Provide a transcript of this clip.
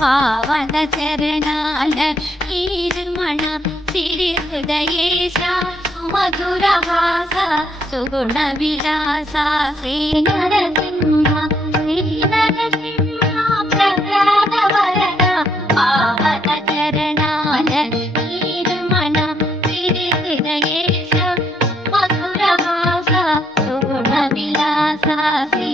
పావన చరణాల ఈర్మణ సిరి హృదయేశ సుమధుర హాస సుగుణ విలాస శ్రీ నరసింహ శ్రీ నరసింహ ప్రహ్లాద వరద పావన చరణాల ఈర్మణ సిరి హృదయేశ మధుర హాస సుగుణ విలాస శ్రీ